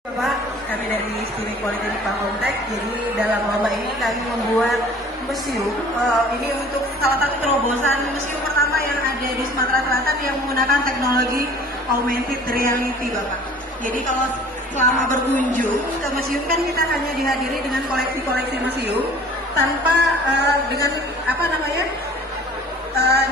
Bapak, kami dari Studi Politeknik Pakomtek. Jadi dalam lomba ini kami membuat museum. Ini untuk salah satu terobosan museum pertama yang ada di Sumatera Selatan yang menggunakan teknologi augmented reality, Bapak. Jadi kalau selama berkunjung ke museum kan kita hanya dihadiri dengan koleksi-koleksi museum tanpa dengan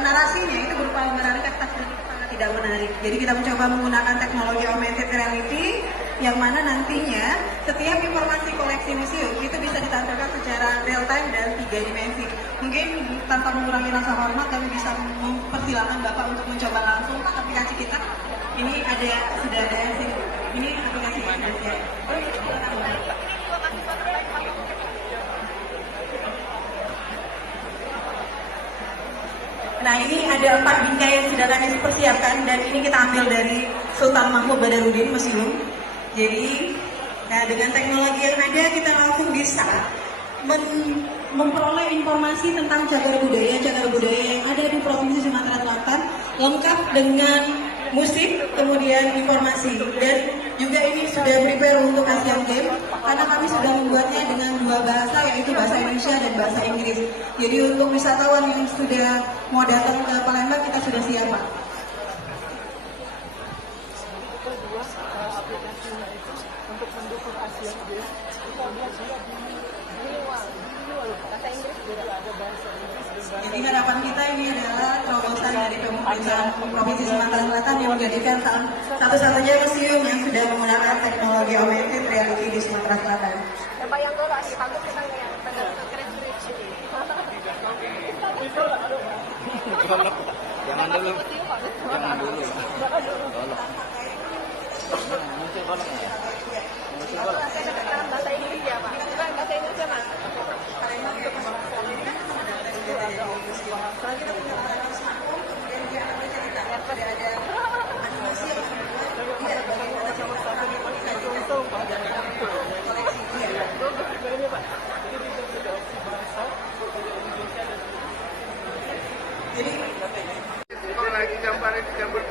narasinya itu berupa menarik tapi sangat tidak menarik. Jadi kita mencoba menggunakan teknologi augmented reality yang mana nantinya setiap informasi koleksi museum itu bisa ditampilkan secara real time dan 3 dimensi. Mungkin tanpa mengurangi rasa hormat kami bisa mempersilahkan Bapak untuk mencoba langsung Pak aplikasi kita. Ini sudah ada yang sini. Ini aplikasi kita. Ya. Nah ini ada 4 bingkai yang sudah kami persiapkan dan ini kita ambil dari Sultan Mahmud Badarudin Museum. Jadi, dengan teknologi yang ada kita langsung bisa memperoleh informasi tentang cagar budaya yang ada di Provinsi Sumatera Selatan, lengkap dengan musik, kemudian informasi. Dan juga ini sudah prepare untuk Asian Games, karena kami sudah membuatnya dengan 2 bahasa, yaitu bahasa Indonesia dan bahasa Inggris. Jadi untuk wisatawan yang sudah mau datang ke Palembang, kita sudah siap, Pak. Aplikasinya itu untuk mendukung Asian Games itu ada bahasa Inggris juga ada bahasa Inggris dan bahasa. Jadi harapan kita ini adalah terobosan dari pemerintah Provinsi Sumatera Selatan yang menjadikan satu-satunya museum yang sudah menggunakan teknologi augmented reality di Sumatera Selatan. Bayang dulu sih, bagus kita yang keren. Jangan dulu. Jangan dulu. Tolong. Muncul kolom ya? Muncul kolom. Bahasa Indonesia, Pak. Bukan bahasa Indonesia, Mas. Jadi lagi gambar campur